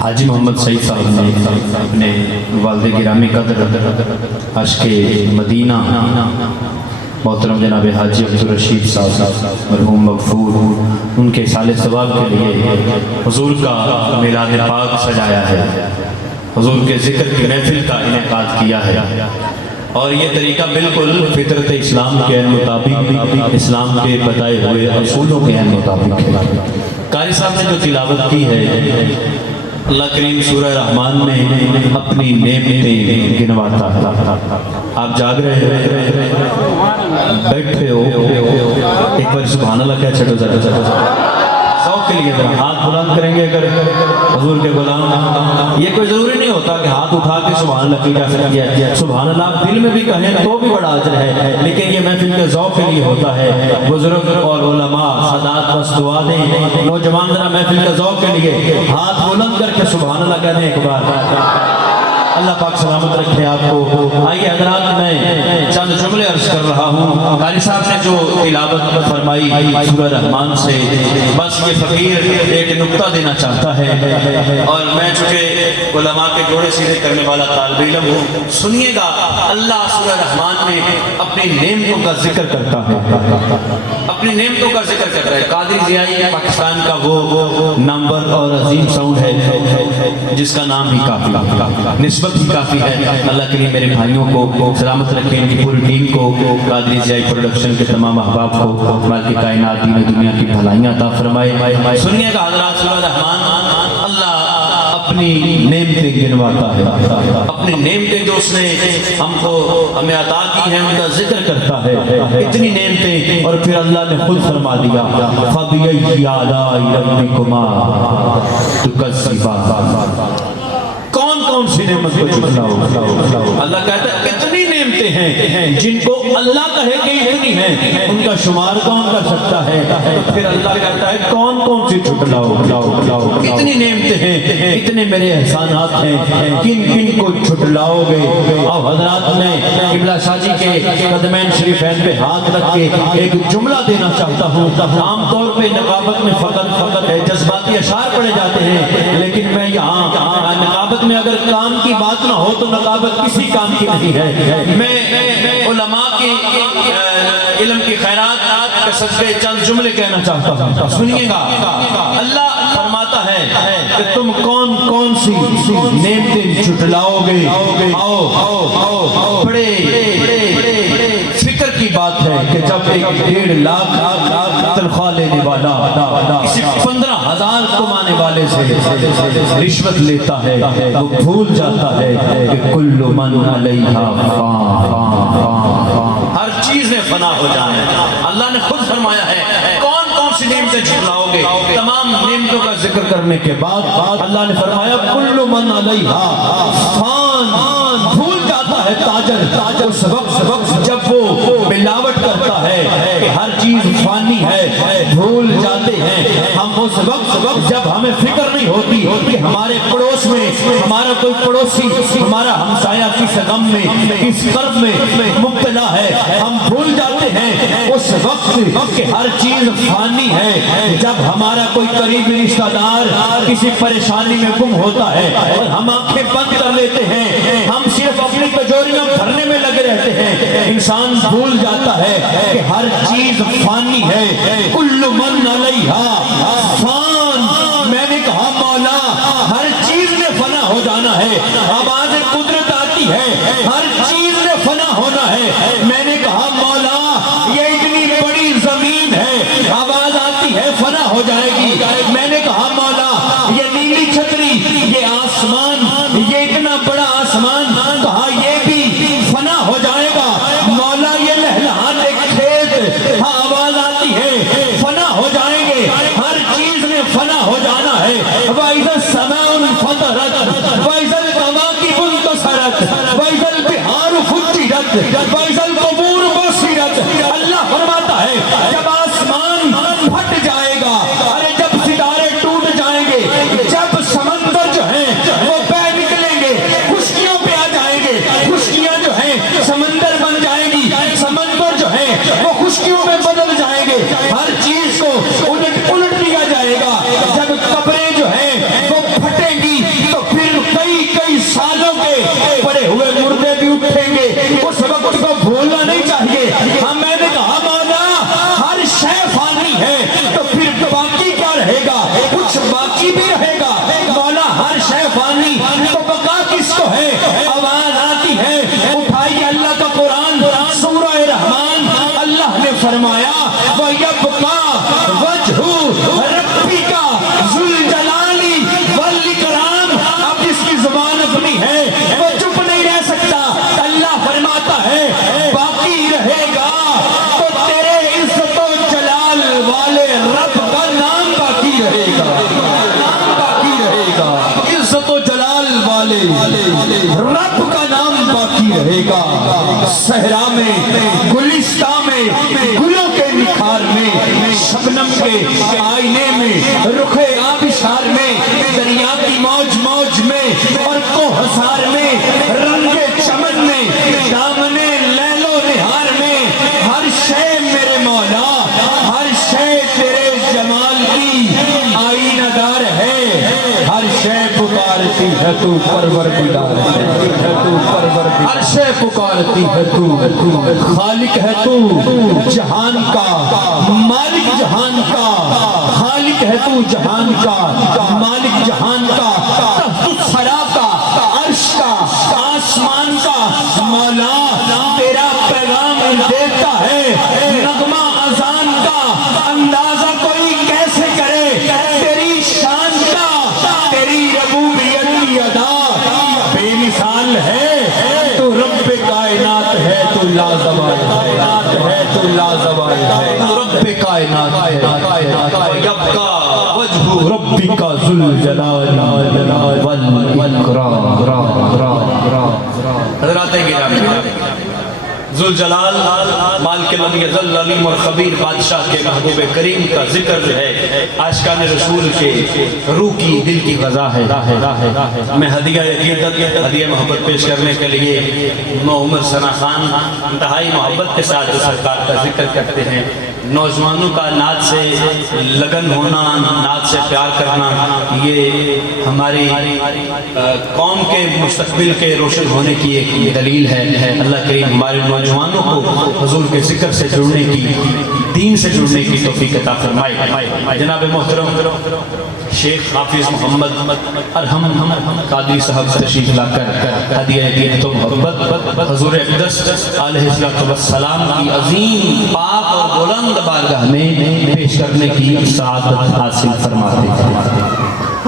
حاجی محمد سعید صاحب نے اپنے والد گرامی قدر عشق مدینہ محترم جناب حاجی عبدالرشید صاحب مرحوم مغفور ان کے سال ثواب کے لیے حضور کا میلاد پاک سجایا ہے، حضور کے ذکر کی محفل کا انعقاد کیا ہے، اور یہ طریقہ بالکل فطرت اسلام کے مطابق، اسلام کے بتائے ہوئے اصولوں کے مطابق ہے۔ قاری صاحب نے جو تلاوت کی ہے، اللہ کریم سورہ رحمان میں اپنی نعمتیں گنواتا ہے۔ آپ جاگ رہے ہیں، بیٹھے ہو، ایک بار سبحان اللہ کیا چھڑو ذرا سوق کے لیے ذرا ہاتھ بلند کریں گے اگر حضور کے غلام۔ یہ کوئی ضروری نہیں ہوتا کہ ہاتھ اٹھا کے سبحان اللہ کی جا سکتی ہے، سبحان اللہ آپ دل میں بھی کہیں تو بھی بڑا اجر ہے، لیکن یہ محفل کے ذوق کے لیے ہوتا ہے۔ بزرگ اور علماء سادات بس دعا دیں، نوجوان ذرا محفل کے ذوق کے لیے ہاتھ بلند کر کے سبحان اللہ کہہ دیں ایک بار۔ اللہ پاک سلامت رکھے آپ کو۔ آئیے حضرات، میں چند جملے عرض کر رہا ہوں۔ قاری صاحب نے جو تلاوت فرمائی سورہ رحمان سے، بس یہ فقیر ایک نقطہ دینا چاہتا ہے، اور میں چونکہ علماء کے جوڑے سیدھے کرنے والا طالب علم ہوں، سنیے گا اللہ سورہ رحمان میں اپنی نعمتوں کا ذکر کرتا ہے، اپنی نعمتوں کا ذکر کرتا ہے۔ قادری ضیائی پاکستان کا وہ نامور اور عظیم ساؤنڈ ہے جس کا نام ہی کافی نسبت ہی کافی ہے۔ اللہ کے لیے میرے بھائیوں کو سلامت رکھیں، ان کی پوری ٹیم کو، قادری ضیائی پروڈکشن کے تمام احباب کو مالک کائنات دین دنیا کی بھلائیاں عطا فرمائے۔ سنیے گا حضرات، سورہ رحمان اللہ اپنی نعمتیں گنواتا ہے، اپنی نعمتیں جو اس نے ہم کو ہمیں عطا کی ہیں ان کا ذکر کرتا ہے، اتنی نعمتیں، اور پھر اللہ نے خود فرما دیا فَبِأَيِّ آلَاءِ رَبِّكُمَا تُكَذِّبَانِ۔ کون کون سی نعمت کو جھٹلاؤ؟ اللہ کہتا ہے اتنی نعمتیں ہیں جن کو اللہ کہے کہ اتنی ہیں، ان کا شمار کون کر سکتا ہے؟ پھر اللہ کہتا ہے کون کون سی جھٹلاؤ؟ اتنی نعمتیں ہیں، اتنے میرے احسانات ہیں، کن کن کو جھٹلاؤ گے؟ اور حضرات، میں قبلہ شاہ جی کے قدمین شریفین پہ ہاتھ رکھ کے ایک جملہ دینا چاہتا ہوں۔ عام طور پہ نقابت میں فقط جذباتی اشعار پڑھے جاتے ہیں، لیکن میں یہاں نقابت میں اگر کام کی بات نہ ہو تو نقابت کسی کام کی نہیں ہے۔ میں علماء کی علم کی خیرات کے صدقے چند جملے کہنا چاہتا ہوں، سنیے گا۔ اللہ فرماتا ہے کہ تم کون کون سی نعمتیں جھٹلاؤ گے؟ آؤ، بڑے فکر کی بات ہے کہ جب ایک 1.5 لاکھ تنخواہ لینے والا کسی 15,000 کمانے والے سے رشوت لیتا ہے، وہ بھول جاتا ہے کہ کل من علیہا فان، ہر چیز میں فنا ہو جانا ہے۔ اللہ نے خود فرمایا ہے کون کون سی نعمتیں جھٹلاؤ گے؟ تمام نعمتوں کا ذکر کرنے کے بعد اللہ نے فرمایا کل من علیہا فان، بھول جاتا ہے تاجر اس وقت جب وہ ملاوٹ کرتا ہے کہ ہر چیز فانی ہے، بھول جاتے ہیں ہم اس وقت جب ہمیں فکر نہیں ہوتی کہ ہمارے پڑوس میں ہمارا کوئی پڑوسی، ہمارا ہمسایہ کس غم میں، کس کرب میں مبتلا ہے، ہم بھول جاتے ہیں اس وقت کہ ہر چیز فانی ہے۔ جب ہمارا کوئی قریبی رشتہ دار کسی پریشانی میں گم ہوتا ہے اور ہم آنکھیں بند کر لیتے ہیں، ہم صرف اپنی تجوریاں بھرنے میں لگے رہتے ہیں، انسان بھول جاتا ہے کہ ہر چیز فانی ہے۔ کل من علیہا فان، میں نے کہا مولا ہر چیز میں فنا ہو جانا ہے، آواز قدرت آتی ہے ہر چیز میں فنا ہونا ہے۔ میں نے کہا مولا یہ اتنی بڑی زمین ہے، آواز آتی ہے فنا ہو جائے گی۔ میں نے کہا مولا یہ نیلی چھتری، یہ آسمان، یہ اتنا بڑا آسمان، کہا یہ بھی فنا ہو جائے گا۔ مولا یہ لہلاتے کھیت، ہاں آواز آتی ہے فنا ہو جائیں گے، ہر چیز میں فنا ہو جانا ہے۔ وَإِذَا السَّمَاءُ انفطرت وَإِذَا الْكَوَاكِبُ انتَثَرَتْ وَإِذَا الْبِحَارُ فُجِّرَتْ وَإِذَا الْقُبُورُ بُعْثِرَتْ۔ اللہ فرماتا ہے جب آسمان پھٹ جائے گا، ارے جب ستارے ٹوٹ جائیں گے، جب سمندر جو ہیں وہ بہ نکلیں گے، خشکیوں پہ آ جائیں گے، خشکیاں جو ہیں سمندر بن جائیں گی، سمندر جو ہیں وہ خشکیوں میں بدل جائیں گے، ہر چیز کو الٹ دیا جائے گا۔ جب قبریں جو ہیں وہ پھٹیں گی، رب کا نام باقی رہے گا، صحرا میں گلستہ میں گلوں کے نکھار میں، شبنم کے آئینے میں رخ آبشار میں، دریا کی موج موج میں اور کوہسار میں، رنگ چمن میں، دامنے لیل و نہار میں، ہر شے میرے مولا، ہر شے تیرے جمال کی آئینہ دار ہے، ہر شے پکارتی ہے تو پروردگار ہے، ہر شے پکارتی ہے تو خالق ہے، تو جہان کا مالک، جہان کا خالق ہے، تو جہان کا مالک، جہان کا تحت الثری کا عرش کا آسمان کا مولا، تیرا پیغام دیتا ہے نغمہ اذان کا، اندازہ کوئی کیسے کرے تیری شان کا، تیری ربوبیت کی ادا بے مثال ہے، تو رب کائنات ہے، تو لازوال ہے، تو لازوال ہے، تو رب کائنات ہے، یبقى وجہ ربک ذو الجلال والاکرام۔ حضرات گرامی، ذوالجلال مالک لم یزل علیم اور خبیر بادشاہ کے محبوب کریم کا ذکر جو ہے عاشقان رسول کے روح کی دل کی غذا ہے۔ میں ہدیہ عقیدت، ہدیہ محبت پیش کرنے کے لیے نوعمر ثنا خان انتہائی محبت کے ساتھ سرکار کا ذکر کرتے ہیں۔ نوجوانوں کا نعت سے لگن ہونا، نعت سے پیار کرنا، یہ ہماری قوم کے مستقبل کے روشن ہونے کی ایک دلیل ہے۔ اللہ کریم ہمارے نوجوانوں کو حضور کے ذکر سے جڑنے کی، دین سے جڑنے کی توفیق عطا فرمائے۔ جناب محترم شیخ حافظ محمد ارحم قادری صاحب تشریف لا کر ہدیہ عقیدت و محبت حضور اقدس علیہ السلام کی عظیم پاک اور بلند بارگاہ میں پیش کرنے کی سعادت حاصل فرماتے ہیں۔